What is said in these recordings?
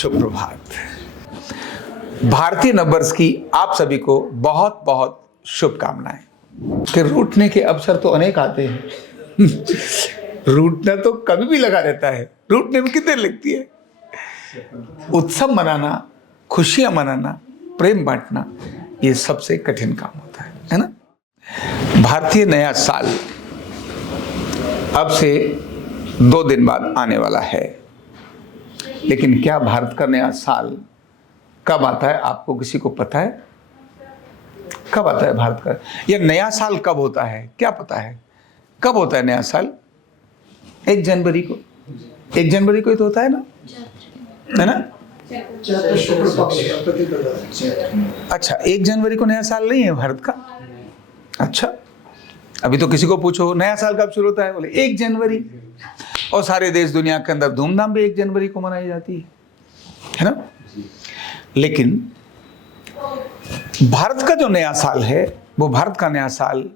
सुप्रभात। भारतीय नववर्ष की आप सभी को बहुत बहुत शुभकामनाएं। कि रूठने के अवसर तो अनेक आते हैं रूठना तो कभी भी लगा रहता है, रूठने में कितनी देर लगती है। उत्सव मनाना, खुशियां मनाना, प्रेम बांटना, ये सबसे कठिन काम होता है ना। भारतीय नया साल अब से 2 दिन बाद आने वाला है, लेकिन क्या भारत का नया साल कब आता है आपको किसी को पता है? कब आता है भारत का यह नया साल? कब होता है क्या पता है? कब होता है नया साल? 1 जनवरी को। 1 जनवरी को ही तो होता है ना, है ना? अच्छा, 1 जनवरी को नया साल नहीं है भारत का? अच्छा, अभी तो किसी को पूछो नया साल कब शुरू होता है, बोले 1 जनवरी। और सारे देश दुनिया के अंदर धूमधाम भी 1 जनवरी को मनाई जाती है ना। लेकिन भारत का जो नया साल है, वो भारत का नया साल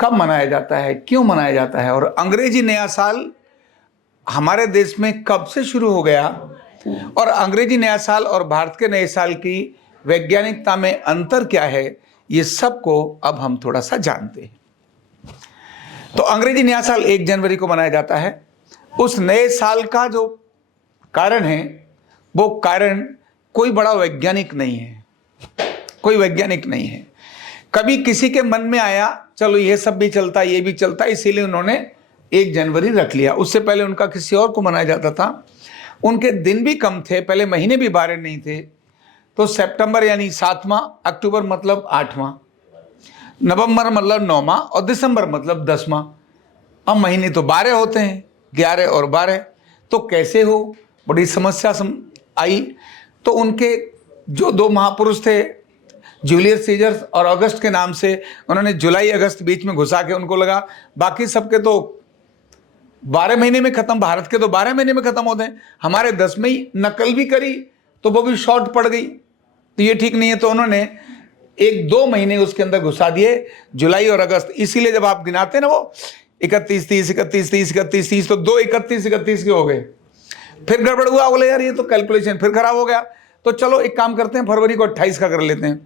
कब मनाया जाता है, क्यों मनाया जाता है, और अंग्रेजी नया साल हमारे देश में कब से शुरू हो गया, और अंग्रेजी नया साल और भारत के नए साल की वैज्ञानिकता में अंतर क्या है, ये सब को अब हम थोड़ा सा जानते हैं। तो अंग्रेजी नया साल 1 जनवरी को मनाया जाता है। उस नए साल का जो कारण है, वो कारण कोई बड़ा वैज्ञानिक नहीं है, कोई वैज्ञानिक नहीं है। कभी किसी के मन में आया चलो ये सब भी चलता, ये भी चलता, इसीलिए उन्होंने 1 जनवरी रख लिया। उससे पहले उनका किसी और को मनाया जाता था। उनके दिन भी कम थे, पहले महीने भी 12 नहीं थे। तो सितंबर यानी 7वां, अक्टूबर मतलब 8वां, नवंबर मतलब 9वां और दिसंबर मतलब 10वां। अब महीने तो 12 होते हैं, 11 और 12। तो कैसे हो, बड़ी समस्या आई। तो उनके जो 2 महापुरुष थे, जूलियस सीजर और अगस्त के नाम से, उन्होंने जुलाई अगस्त बीच में घुसा के उनको लगा बाकी सबके तो 12 महीने में खत्म, भारत के तो 12 महीने में खत्म होते हैं, हमारे 10 में ही नकल भी करी तो वो भी शॉर्ट पड़ गई, तो ये ठीक नहीं है। तो उन्होंने 1-2 महीने उसके अंदर घुसा दिए, जुलाई और अगस्त। इसीलिए जब आप गिनाते हैं ना, वो 31, 30, 31, 30, 31, 30, तो 2 31, 31 के हो गए। फिर गड़बड़ हुआ, बोले यार ये तो कैलकुलेशन फिर खराब हो गया, तो चलो एक काम करते हैं, फरवरी को 28 का कर लेते हैं।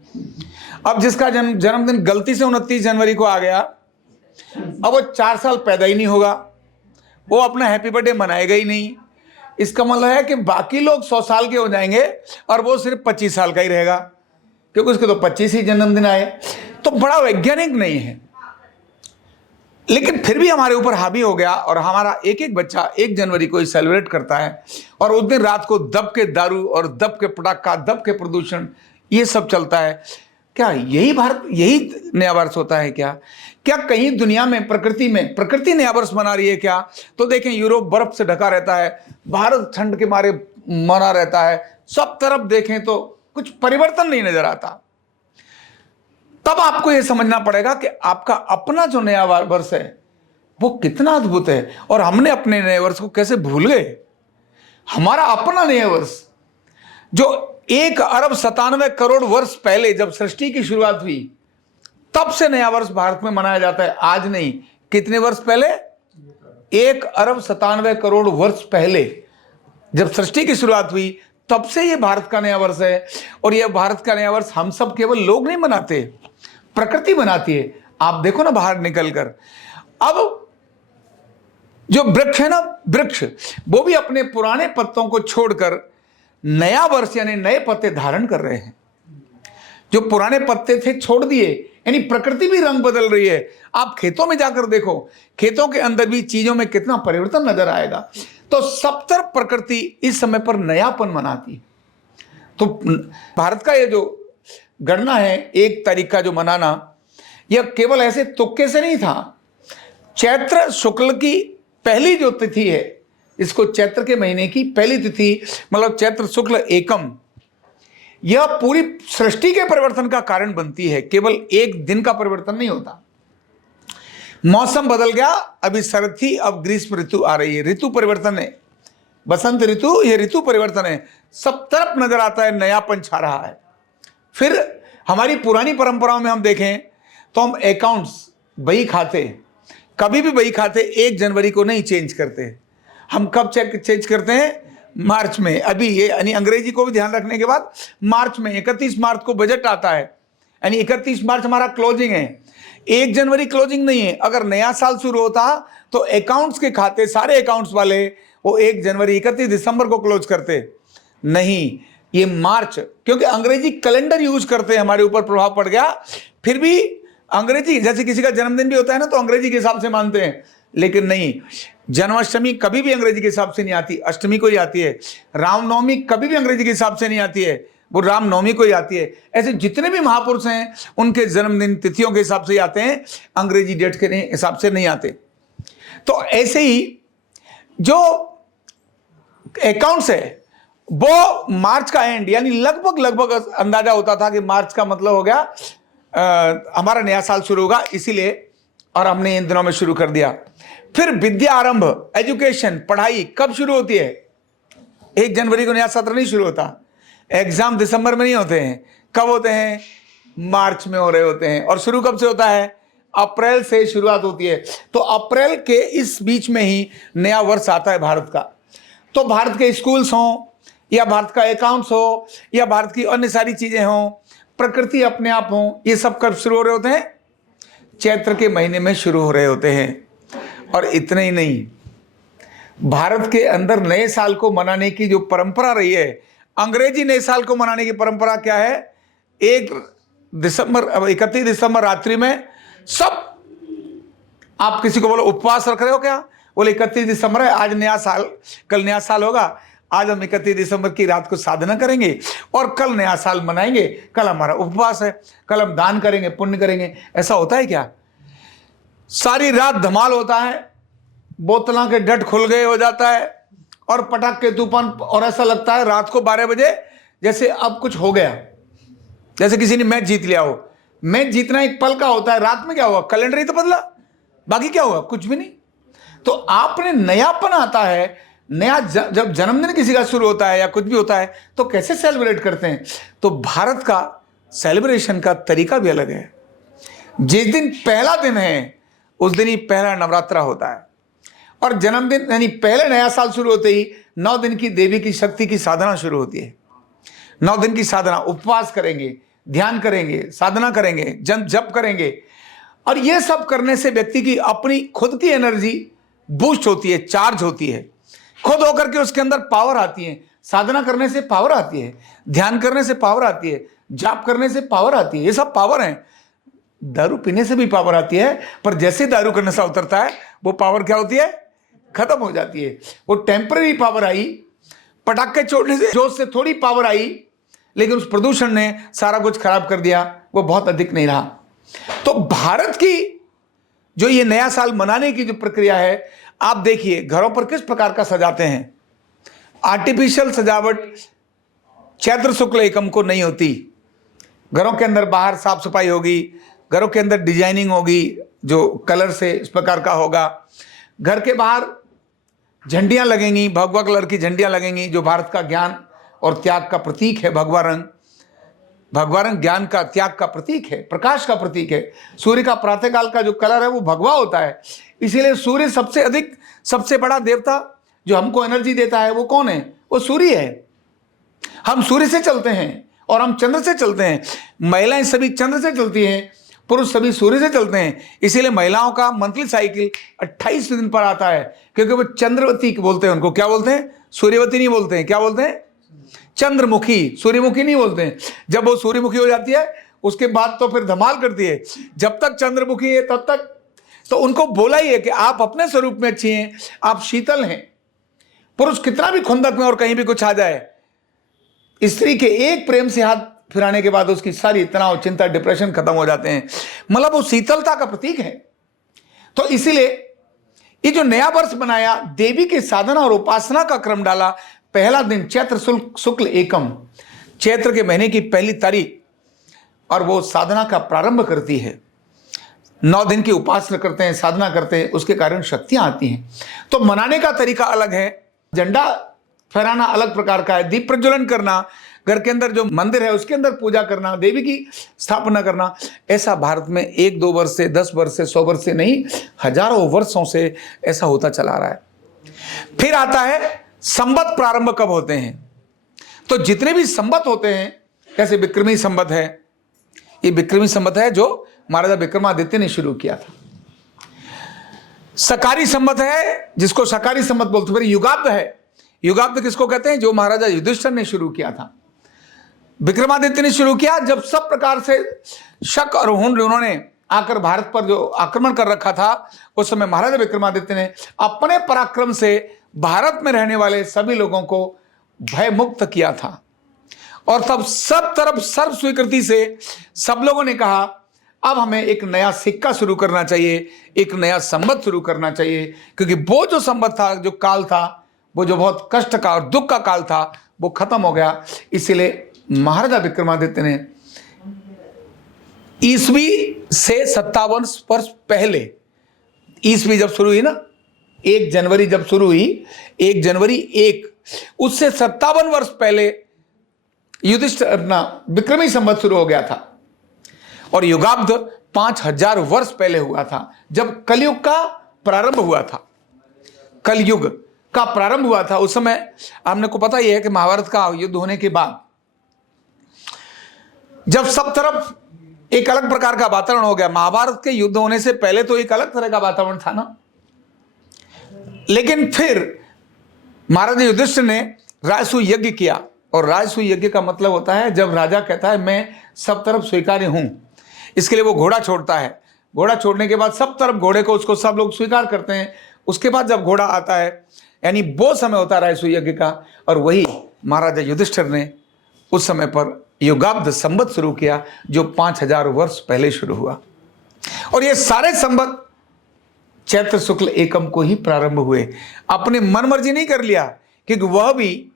अब जिसका जन्मदिन गलती से 29 जनवरी को आ गया, अब वो 4 साल पैदा ही नहीं होगा, वो अपना हैप्पी बर्थडे मनाएगा ही नहीं। इसका मतलब है कि बाकी लोग 100 साल के हो जाएंगे और वो सिर्फ 25 साल का ही रहेगा, क्योंकि उसके तो 25 ही जन्मदिन आए। तो बड़ा वैज्ञानिक नहीं है, लेकिन फिर भी हमारे ऊपर हावी हो गया और हमारा एक एक बच्चा 1 जनवरी को ही सेलिब्रेट करता है। और उस दिन रात को दब के दारू और दब के पटाखा, दब के प्रदूषण, ये सब चलता है। क्या यही भारत, यही नया वर्ष होता है क्या? क्या कहीं दुनिया में प्रकृति नया वर्ष मना रही है क्या? तो देखें, यूरोप बर्फ से ढका रहता है, भारत ठंड के मारे मरा रहता है। सब तरफ देखें तो कुछ परिवर्तन नहीं नजर आता। तब आपको यह समझना पड़ेगा कि आपका अपना जो नया वर्ष है वो कितना अद्भुत है, और हमने अपने नए वर्ष को कैसे भूल गए। हमारा अपना नया वर्ष जो 1,97,00,00,000 वर्ष पहले जब सृष्टि की शुरुआत हुई, तब से नया वर्ष भारत में मनाया जाता है। आज नहीं, कितने वर्ष पहले? 1,97,00,00,000 वर्ष पहले जब सृष्टि की शुरुआत हुई, तब से ये भारत का नया वर्ष है। और यह भारत का नया वर्ष हम सब केवल लोग नहीं मनाते, प्रकृति मनाती है। आप देखो ना बाहर निकलकर, अब जो वृक्ष है ना, वृक्ष वो भी अपने पुराने पत्तों को छोड़कर नया वर्ष यानी नए पत्ते धारण कर रहे हैं। जो पुराने पत्ते थे छोड़ दिए, यानी प्रकृति भी रंग बदल रही है। आप खेतों में जाकर देखो, खेतों के अंदर भी चीजों में कितना परिवर्तन नजर आएगा। तो सब तरफ प्रकृति इस समय पर नयापन मनाती है। तो भारत का ये जो गणना है, 1 तारीख का जो मनाना, यह केवल ऐसे तुक्के से नहीं था। चैत्र शुक्ल की पहली जो तिथि है, इसको चैत्र के महीने की पहली तिथि मतलब चैत्र शुक्ल एकम, यह पूरी सृष्टि के परिवर्तन का कारण बनती है। केवल एक दिन का परिवर्तन नहीं होता। मौसम बदल गया, अभी शरद थी, अब ग्रीष्म ऋतु आ रही है, ऋतु परिवर्तन है। बसंत ऋतु, ये ऋतु परिवर्तन है। सब तरफ नजर आता है, नयापन छा रहा है। फिर हमारी पुरानी परंपराओं में हम देखें तो हम अकाउंट्स, बही खाते, कभी भी बही खाते 1 जनवरी को नहीं चेंज करते। हम कब चेंज करते हैं? मार्च में, अभी ये यानी अंग्रेजी को भी ध्यान रखने के बाद मार्च में 31 मार्च को बजट आता है, यानी 31 मार्च हमारा क्लोजिंग है, 1 जनवरी क्लोजिंग नहीं है। अगर नया साल शुरू होता तो अकाउंट्स के खाते सारे अकाउंट्स वाले वो 1 जनवरी 31 दिसंबर को क्लोज करते, नहीं ये मार्च, क्योंकि अंग्रेजी कैलेंडर यूज करते हैं, हमारे ऊपर प्रभाव पड़ गया। फिर भी अंग्रेजी, जैसे किसी का जन्मदिन भी होता है ना तो अंग्रेजी के हिसाब से मानते हैं, लेकिन नहीं, जन्माष्टमी कभी भी अंग्रेजी के हिसाब से नहीं आती, अष्टमी को ही आती है। रामनवमी कभी भी अंग्रेजी के हिसाब से नहीं आती है, वो रामनवमी को ही आती है। ऐसे जितने भी महापुरुष हैं उनके जन्मदिन तिथियों के हिसाब से ही आते हैं, अंग्रेजी डेट के हिसाब से नहीं आते। तो ऐसे ही जो अकाउंट्स है वो मार्च का एंड, यानी लगभग अंदाजा होता था कि मार्च का मतलब हो गया हमारा नया साल शुरू होगा, इसीलिए और हमने इन दिनों में शुरू कर दिया। फिर विद्या आरंभ, एजुकेशन, पढ़ाई कब शुरू होती है? 1 जनवरी को नया सत्र नहीं शुरू होता, एग्जाम दिसंबर में नहीं होते हैं, कब होते हैं? मार्च में हो रहे होते हैं। और शुरू कब से होता है? अप्रैल से शुरुआत होती है। तो अप्रैल के इस बीच में ही नया वर्ष आता है भारत का। तो भारत के स्कूल्स हों या भारत का अकाउंट्स हो या भारत की अन्य सारी चीजें हों, प्रकृति अपने आप हों, ये सब कब शुरू हो रहे होते हैं? चैत्र के महीने में शुरू हो रहे होते हैं। और इतने ही नहीं, भारत के अंदर नए साल को मनाने की जो परंपरा रही है, अंग्रेजी नए साल को मनाने की परंपरा क्या है? 31 दिसंबर रात्रि में सब, आप किसी को बोलो उपवास रख रहे हो क्या? बोले 31 दिसंबर है, आज नया साल, कल नया साल होगा, आज हम 31 दिसंबर की रात को साधना करेंगे और कल नया साल मनाएंगे, कल हमारा उपवास है, कल हम दान करेंगे, पुण्य करेंगे। ऐसा होता है क्या? सारी रात धमाल होता है, बोतलों के डट खुल गए हो जाता है और पटाखे तूफान, और ऐसा लगता है रात को 12 बजे जैसे अब कुछ हो गया, जैसे किसी ने मैच जीत लिया हो। मैच जीतना एक पल का होता है, रात में क्या हुआ? कैलेंडर ही तो बदला, बाकी क्या हुआ? कुछ भी नहीं। तो आपने नयापन आता है, नया जब जन्मदिन किसी का शुरू होता है या कुछ भी होता है तो कैसे सेलिब्रेट करते हैं? तो भारत का सेलिब्रेशन का तरीका भी अलग है। जिस दिन पहला दिन है उस दिन ही पहला नवरात्रा होता है, और जन्मदिन यानी पहले नया साल शुरू होते ही 9 दिन की देवी की शक्ति की साधना शुरू होती है। 9 दिन की साधना, उपवास करेंगे, ध्यान करेंगे, साधना करेंगे, जप करेंगे, और यह सब करने से व्यक्ति की अपनी खुद की एनर्जी बूस्ट होती है, चार्ज होती है, खुद होकर के उसके अंदर पावर आती है। साधना करने से पावर आती है, ध्यान करने से पावर आती है, जाप करने से पावर आती है, ये सब पावर है। दारू पीने से भी पावर आती है, पर जैसे दारू का नशा उतरता है वो पावर क्या होती है? खत्म हो जाती है। वो टेम्पररी पावर आई, पटाखे छोड़ने से जोश से थोड़ी पावर आई, लेकिन उस प्रदूषण ने सारा कुछ खराब कर दिया, वो बहुत अधिक नहीं रहा। तो भारत की जो ये नया साल मनाने की जो प्रक्रिया है, आप देखिए घरों पर किस प्रकार का सजाते हैं। आर्टिफिशियल सजावट चैत्र शुक्ल एकम को नहीं होती। घरों के अंदर बाहर साफ सफाई होगी, घरों के अंदर डिजाइनिंग होगी जो कलर से इस प्रकार का होगा, घर के बाहर झंडियां लगेंगी, भगवा कलर की झंडियां लगेंगी, जो भारत का ज्ञान और त्याग का प्रतीक है। भगवा रंग, भगवा रंग ज्ञान का, त्याग का प्रतीक है, प्रकाश का प्रतीक है। सूर्य का प्रातःकाल का जो कलर है वो भगवा होता है, इसीलिए सूर्य सबसे अधिक, सबसे बड़ा देवता जो हमको एनर्जी देता है वो कौन है? वो सूर्य है। हम सूर्य से चलते हैं और हम चंद्र से चलते हैं। महिलाएं सभी चंद्र से चलती हैं, पुरुष सभी सूर्य से चलते हैं। इसीलिए महिलाओं का मंथली साइकिल 28 दिन पर आता है, क्योंकि वो चंद्रवती बोलते हैं उनको। क्या बोलते हैं? सूर्यवती नहीं बोलते हैं, क्या बोलते हैं? चंद्रमुखी, सूर्यमुखी नहीं बोलते हैं। जब वो सूर्यमुखी हो जाती है उसके बाद तो फिर धमाल करती है। जब तक चंद्रमुखी है तब तक तो उनको बोला ही है कि आप अपने स्वरूप में अच्छी हैं, आप शीतल हैं। पुरुष कितना भी खुंदक में और कहीं भी कुछ आ जाए, स्त्री के एक प्रेम से हाथ फिराने के बाद उसकी सारी तनाव, चिंता, डिप्रेशन खत्म हो जाते हैं। मतलब वो शीतलता का प्रतीक है। तो इसीलिए ये जो नया वर्ष बनाया, देवी की साधना और उपासना का क्रम डाला। पहला दिन चैत्र शुक्ल एकम, चैत्र के महीने की पहली तारीख, और वो साधना का प्रारंभ करती है। 9 दिन की उपासना करते हैं, साधना करते हैं, उसके कारण शक्तियां आती हैं। तो मनाने का तरीका अलग है। झंडा फहराना अलग प्रकार का है, दीप प्रज्वलन करना, घर के अंदर जो मंदिर है उसके अंदर पूजा करना, देवी की स्थापना करना, ऐसा भारत में 1-2 वर्ष से, 10 वर्ष से, 100 वर्ष से नहीं, हजारों वर्षों से ऐसा होता चला आ रहा है। फिर आता है संवत प्रारंभ कब होते हैं? तो जितने भी संवत होते हैं, जैसे विक्रमी संवत है, ये विक्रमी संवत है जो महाराजा विक्रमादित्य ने शुरू किया था। सकारी संवत है जिसको सकारी संवत बोलते, फिर युगाब्द है। युगाब्द किसको कहते हैं? जो महाराजा युधिष्ठिर ने शुरू किया था, विक्रमादित्य ने शुरू किया। जब सब प्रकार से शक और हुन उन्होंने आकर भारत पर जो आक्रमण कर रखा था, उस समय महाराजा विक्रमादित्य ने अपने पराक्रम से भारत में रहने वाले सभी लोगों को भय मुक्त किया था। और तब सब तरफ सर्व स्वीकृति से सब लोगों ने कहा अब हमें एक नया सिक्का शुरू करना चाहिए, एक नया संवत शुरू करना चाहिए, क्योंकि वो जो संवत था, जो काल था, वो जो बहुत कष्ट का और दुख का काल था, वो खत्म हो गया। इसीलिए महाराजा विक्रमादित्य ने ईस्वी से 57 वर्ष पहले, ईस्वी जब शुरू हुई ना, 1 जनवरी जब शुरू हुई, 1 जनवरी 1, उससे 57 वर्ष पहले युधिष्ठिर अपना विक्रमी संवत शुरू हो गया था। और युगाब्द 5000 वर्ष पहले हुआ था, जब कलयुग का प्रारंभ हुआ था। कलयुग का प्रारंभ हुआ था उस समय। हमने को पता ही है कि महाभारत का युद्ध होने के बाद जब सब तरफ एक अलग प्रकार का वातावरण हो गया, महाभारत के युद्ध होने से पहले तो एक अलग तरह का वातावरण था ना, लेकिन फिर महाराज युधिष्ठिर ने राजसूय यज्ञ किया। और राजसूय यज्ञ का मतलब होता है जब राजा कहता है मैं सब तरफ स्वीकार्य हूं, इसके लिए वो घोड़ा छोड़ता है। घोड़ा छोड़ने के बाद सब तरफ घोड़े को उसको सब लोग स्वीकार करते हैं। उसके बाद जब घोड़ा आता है, यानी वो समय होता है राजसूय यज्ञ का। और वही महाराजा युधिष्ठिर ने उस समय पर युगाब्द संवत शुरू किया, जो 5000 वर्ष पहले शुरू हुआ। और ये सारे संवत चैत्र शुक्ल एकम को ही प्रारंभ हुए। अपने मन मर्जी नहीं कर लिया, क्योंकि वह भी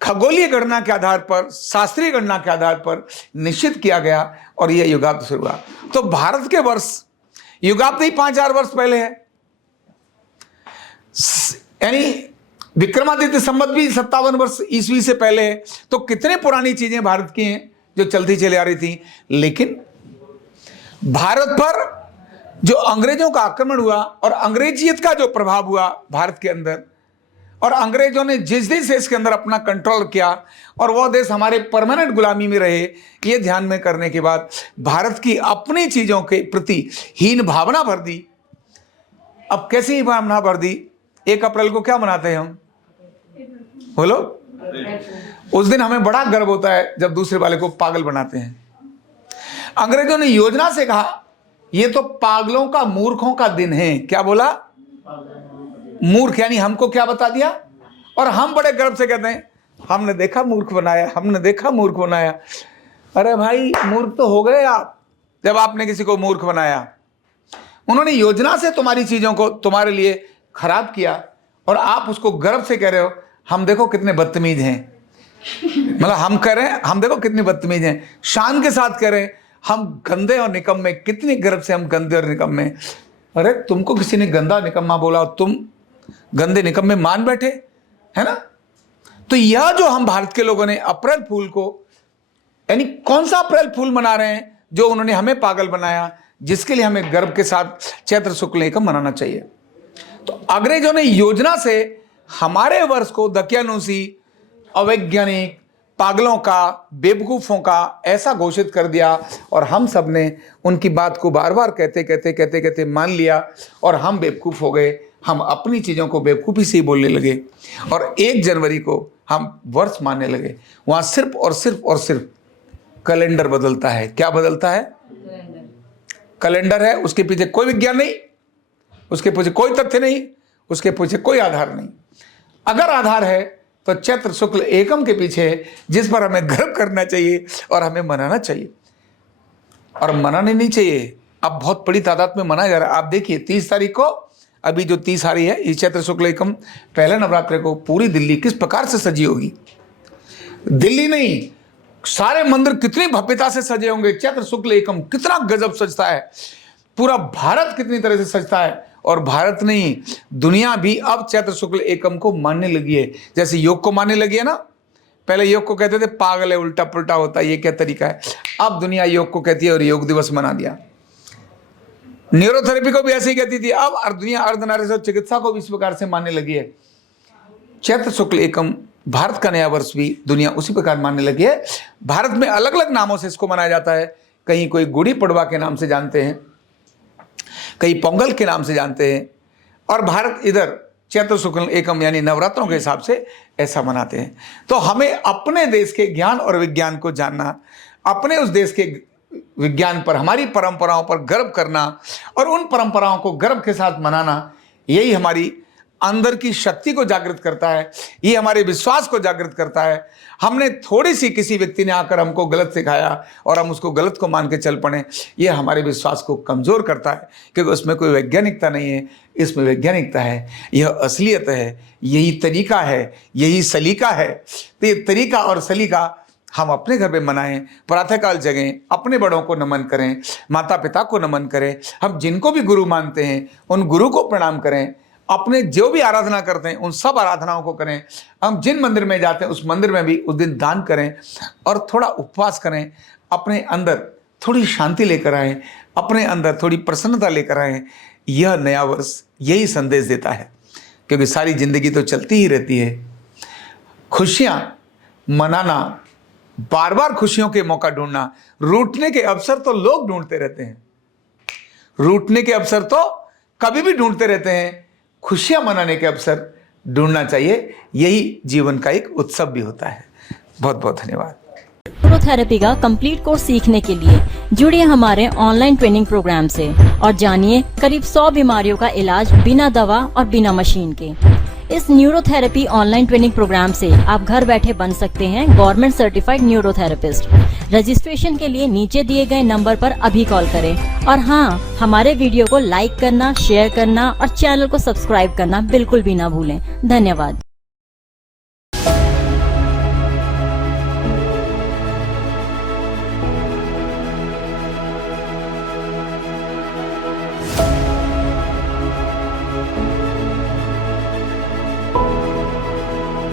खगोलीय गणना के आधार पर, शास्त्रीय गणना के आधार पर निश्चित किया गया और यह युगाब्द शुरू हुआ। तो भारत के वर्ष युगाब्द ही 5000 वर्ष पहले है, यानी विक्रमादित्य संवत भी 57 वर्ष ईस्वी से पहले है। तो कितने पुरानी चीजें भारत की हैं जो चलती चली आ रही थी। लेकिन भारत पर जो अंग्रेजों का आक्रमण हुआ और अंग्रेजियत का जो प्रभाव हुआ भारत के अंदर, और अंग्रेजों ने जिस देश के अंदर अपना कंट्रोल किया और वह देश हमारे परमानेंट गुलामी में रहे, ये ध्यान में करने के बाद भारत की अपनी चीजों के प्रति हीन भावना भर दी। अब कैसी ही भावना भर दी? 1 अप्रैल को क्या मनाते हैं हम? बोलो। उस दिन हमें बड़ा गर्व होता है जब दूसरे वाले को पागल बनाते हैं। अंग्रेजों ने योजना से कहा ये तो पागलों का, मूर्खों का दिन है। क्या बोला? मूर्ख, यानी हमको क्या बता दिया। और हम बड़े गर्व से कहते हैं हमने देखा मूर्ख बनाया, हमने देखा मूर्ख बनाया। अरे भाई, मूर्ख तो हो गए आप जब आपने किसी को मूर्ख बनाया। उन्होंने योजना से तुम्हारी चीजों को तुम्हारे लिए खराब किया और आप उसको गर्व से कह रहे हो हम देखो कितने बदतमीज हैं। मतलब हम कह रहे हैं हम देखो कितनी बदतमीज हैं, शान के साथ कह रहे हैं हम गंदे और निकम्मे। कितनी गर्व से हम गंदे और निकम्मे। अरे तुमको किसी ने गंदा निकम्मा बोला और तुम गंदे निकम्मे मान बैठे, है ना। तो यह जो हम भारत के लोगों ने अप्रैल फूल को, यानी कौन सा अप्रैल फूल मना रहे हैं जो उन्होंने हमें पागल बनाया, जिसके लिए हमें गर्व के साथ चैत्र शुक्ल एकम मनाना चाहिए। तो अंग्रेजों ने योजना से हमारे वर्ष को दकियानूसी, अवैज्ञानिक, पागलों का, बेवकूफों का ऐसा घोषित कर दिया और हम सब ने उनकी बात को बार बार कहते मान लिया और हम बेवकूफ हो गए। हम अपनी चीजों को बेवकूफी से ही बोलने लगे और 1 जनवरी को हम वर्ष मानने लगे। वहां सिर्फ और सिर्फ कैलेंडर बदलता है। क्या बदलता है? कैलेंडर है, उसके पीछे कोई विज्ञान नहीं, उसके पीछे कोई तथ्य नहीं, उसके पीछे कोई आधार नहीं। अगर आधार है तो चैत्र शुक्ल एकम के पीछे है, जिस पर हमें गर्व करना चाहिए और हमें मनाना चाहिए। और मनाने नहीं चाहिए, अब बहुत बड़ी तादाद में मनाया जा रहा है। आप देखिए 30 तारीख को, अभी जो 30 आ रही है, इस चैत्र शुक्ल एकम पहले नवरात्र को पूरी दिल्ली किस प्रकार से सजी होगी। दिल्ली नहीं, सारे मंदिर कितनी भव्यता से सजे होंगे। चैत्र शुक्ल एकम कितना गजब सजता है, पूरा भारत कितनी तरह से सजता है। और भारत नहीं, दुनिया भी अब चैत्र शुक्ल एकम को मानने लगी है। जैसे योग को मानने लगी है ना। पहले योग को कहते थे पागल है, उल्टा पुल्टा होता है, ये क्या तरीका है। अब दुनिया योग को कहती है और योग दिवस मना दिया। न्यूरोथेरेपी को भी ऐसे ही कहती थी, अब दुनिया अर्धनारीश्वर चिकित्सा को भी इस प्रकार से मानने लगी है। चैत्र शुक्ल एकम भारत का नया वर्ष भी दुनिया उसी प्रकार मानने लगी है। भारत में अलग अलग नामों से इसको मनाया जाता है। कहीं कोई गुड़ी पड़वा के नाम से जानते हैं, कहीं पोंगल के नाम से जानते हैं, और भारत इधर चैत्र शुक्ल एकम यानी नवरात्रों के हिसाब से ऐसा मनाते हैं। तो हमें अपने देश के ज्ञान और विज्ञान को जानना, अपने उस देश के विज्ञान पर, हमारी परंपराओं पर गर्व करना और उन परंपराओं को गर्व के साथ मनाना, यही हमारी अंदर की शक्ति को जागृत करता है, ये हमारे विश्वास को जागृत करता है। हमने थोड़ी सी किसी व्यक्ति ने आकर हमको गलत सिखाया और हम उसको गलत को मान के चल पड़े, ये हमारे विश्वास को कमज़ोर करता है, क्योंकि उसमें कोई वैज्ञानिकता नहीं है। इसमें वैज्ञानिकता है, यह असलियत है, यही तरीका है, यही सलीका है। तो ये तरीका और सलीका हम अपने घर में मनाएं, प्रातःकाल जगें, अपने बड़ों को नमन करें, माता पिता को नमन करें, हम जिनको भी गुरु मानते हैं उन गुरु को प्रणाम करें, अपने जो भी आराधना करते हैं उन सब आराधनाओं को करें, हम जिन मंदिर में जाते हैं उस मंदिर में भी उस दिन दान करें और थोड़ा उपवास करें, अपने अंदर थोड़ी शांति लेकर आएँ, अपने अंदर थोड़ी प्रसन्नता लेकर आएँ। यह नया वर्ष यही संदेश देता है, क्योंकि सारी जिंदगी तो चलती ही रहती है। खुशियाँ मनाना, बार बार खुशियों के मौका ढूंढना, रूठने के अवसर तो लोग ढूंढते रहते हैं, रूठने के अवसर तो कभी भी ढूंढते रहते हैं, खुशियां मनाने के अवसर ढूंढना चाहिए। यही जीवन का एक उत्सव भी होता है। बहुत बहुत धन्यवाद। न्यूरोथेरेपी का कंप्लीट कोर्स सीखने के लिए जुड़िए हमारे ऑनलाइन ट्रेनिंग प्रोग्राम से और जानिए करीब 100 बीमारियों का इलाज बिना दवा और बिना मशीन के। इस न्यूरोथेरेपी ऑनलाइन ट्रेनिंग प्रोग्राम से आप घर बैठे बन सकते हैं गवर्नमेंट सर्टिफाइड न्यूरोथेरेपिस्ट। रजिस्ट्रेशन के लिए नीचे दिए गए नंबर पर अभी कॉल करें और हाँ, हमारे वीडियो को लाइक करना, शेयर करना और चैनल को सब्सक्राइब करना बिल्कुल भी ना भूलें। धन्यवाद।